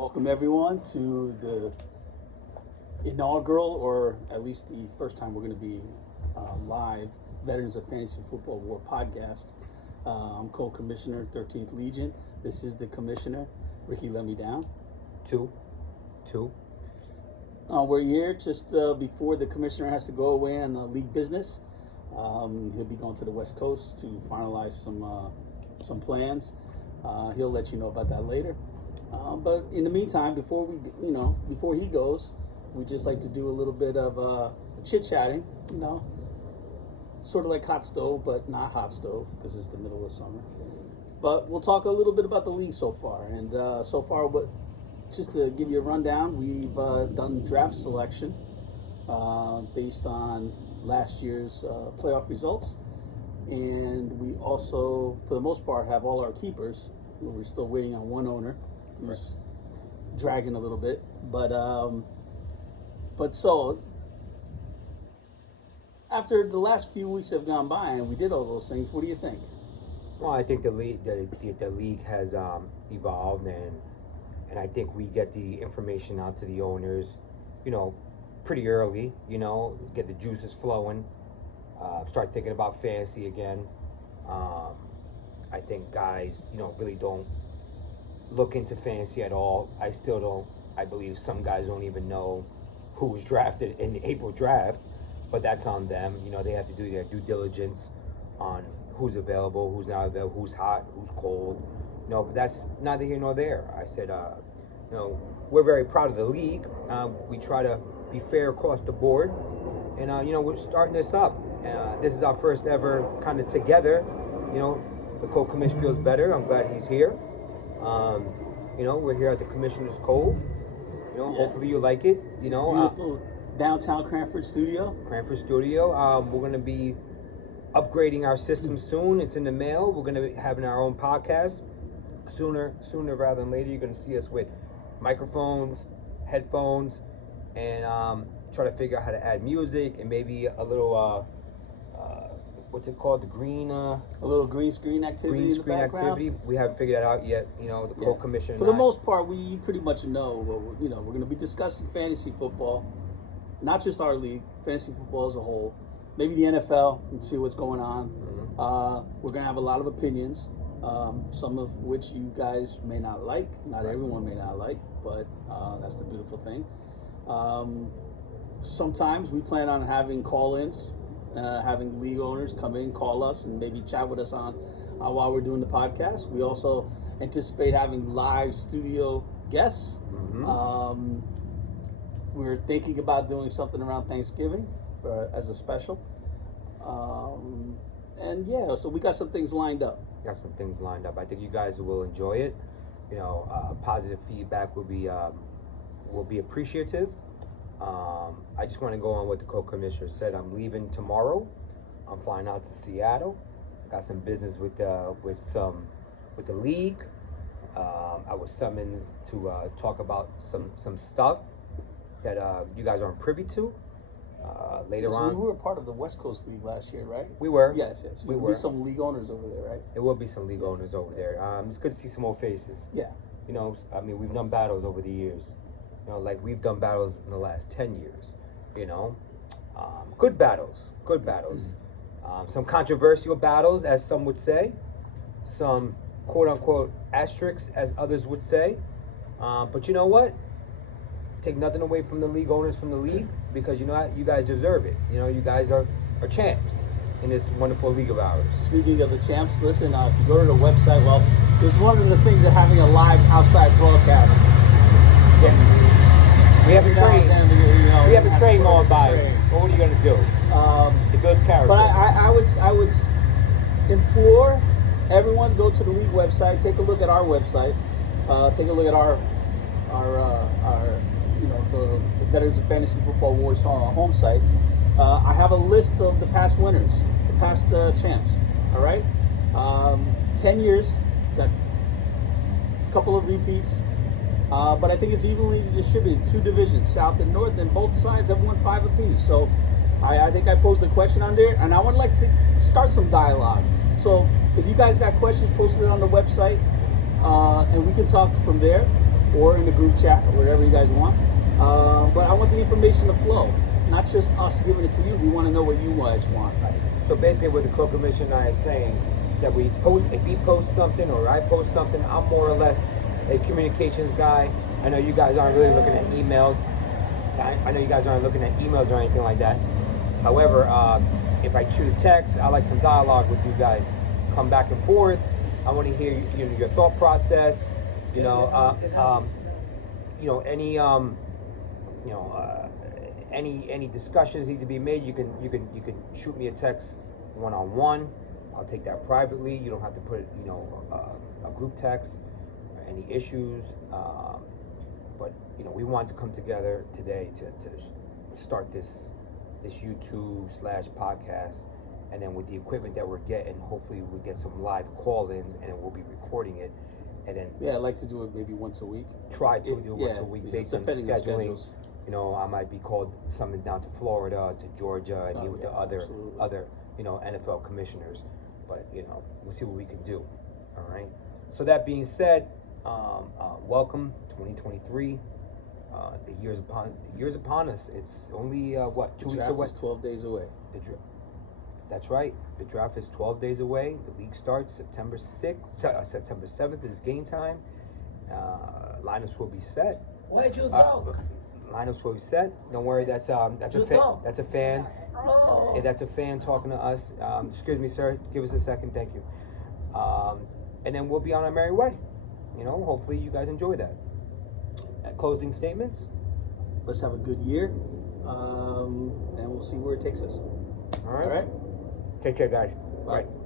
Welcome everyone to the inaugural, or at least the first time we're going to be live, Veterans of Fantasy Football War podcast. I'm co-commissioner, 13th Legion. This is the commissioner, Ricky Let Me Down. Two. We're here just before the commissioner has to go away on league business. He'll be going to the West Coast to finalize some plans. He'll let you know about that later. But in the meantime, before he goes, we just like to do a little bit of chit-chatting, sort of like hot stove, but not hot stove because it's the middle of summer. But we'll talk a little bit about the league so far. And so far, just to give you a rundown, we've done draft selection based on last year's playoff results. And we also, for the most part, have all our keepers. We're still waiting on one owner who's dragging a little bit. But so, after the last few weeks have gone by and we did all those things, what do you think? Well, I think the league has evolved, and I think we get the information out to the owners, pretty early. Get the juices flowing, start thinking about fantasy again. I think guys, really don't look into fantasy at all. I still don't. I believe some guys don't even know who was drafted in the April draft, but that's on them. They have to do their due diligence on who's available, who's not available, who's hot, who's cold. But that's neither here nor there. I said, we're very proud of the league. We try to be fair across the board, and we're starting this up. This is our first ever kind of together. The co-commissioner feels better. I'm glad he's here. We're here at the Commissioner's Cove. Hopefully you like it. Beautiful downtown Cranford studio. We're going to be upgrading our system soon. It's in the mail. We're going to be having our own podcast sooner rather than later. You're going to see us with microphones, headphones, and try to figure out how to add music and maybe a little what's it called? A little green screen activity. Green screen activity. We haven't figured that out yet. The co-commissioner. For the most part, we pretty much know. We're going to be discussing fantasy football, not just our league, fantasy football as a whole. Maybe the NFL and see what's going on. Mm-hmm. We're going to have a lot of opinions, some of which you guys may not like. Not everyone may not like, but that's the beautiful thing. Sometimes we plan on having call-ins. Having league owners come in, call us, and maybe chat with us on while we're doing the podcast. We also anticipate having live studio guests. Mm-hmm. We're thinking about doing something around Thanksgiving as a special. So we got some things lined up. I think you guys will enjoy it. Positive feedback will be appreciative. I just want to go on what the co-commissioner said. I'm leaving tomorrow. I'm flying out to Seattle. Got some business with the league. I was summoned to talk about some stuff that you guys aren't privy to. Later on, we were part of the West Coast League last year, right? We were. Yes. We There were. will be some league owners over there, right? There will be some league owners over there. It's good to see some old faces. Yeah. We've done battles over the years. Like we've done battles in the last 10 years. Good battles. Some controversial battles, as some would say. Some quote-unquote asterisks, as others would say. But you know what? Take nothing away from the league owners from the league, because you guys deserve it. You guys are champs in this wonderful league of ours. Speaking of the champs, listen, if you go to the website, well, there's one of the things of having a live outside broadcast. We have a train. We have a train going by. Well, what are you going to do? It builds character. But I would implore everyone, go to the league website, take a look at our website, take a look at our the Veterans of Fantasy Football Wars home site. I have a list of the past winners, the past champs. All right, 10 years, got a couple of repeats. But I think it's evenly distributed, 2 divisions, South and North, and both sides have won 5 apiece. So I think I posed a question on there, and I would like to start some dialogue. So if you guys got questions, post it on the website, and we can talk from there. or in the group chat, or whatever you guys want. But I want the information to flow, not just us giving it to you. We want to know what you guys want. Right. So basically, what the co-commissioner is saying, that we post, if he posts something or I post something, I'm more or less a communications guy. I know you guys aren't really looking at emails. I know you guys aren't looking at emails or anything like that. However, if I shoot a text, I like some dialogue with you guys. Come back and forth. I want to hear your thought process. Any discussions need to be made. You can shoot me a text one-on-one. I'll take that privately. You don't have to put a group text or any issues. But we want to come together today to start this YouTube/podcast, and then with the equipment that we're getting, hopefully we'll get some live call-ins, and we'll be recording it, and then I'd like to do it maybe once a week. Try to do it once a week based on depending on scheduling. schedules. I might be called something down to Florida, to Georgia, and meet with the other NFL commissioners. But we'll see what we can do. All right. So that being said, welcome 2023. The year's upon us. It's only 2 weeks away. Is 12 days away. That's right. The draft is 12 days away. The league starts September 6th. September 7th is game time. Lineups will be set. Where'd you go? Lineups will be set. Don't worry. That's a fan. That's a fan. Oh. Hey, that's a fan talking to us. Excuse me, sir. Give us a second. Thank you. And then we'll be on our merry way. Hopefully you guys enjoy that. Closing statements. Let's have a good year, and we'll see where it takes us. All right. All right. Take care, guys. Bye. Bye.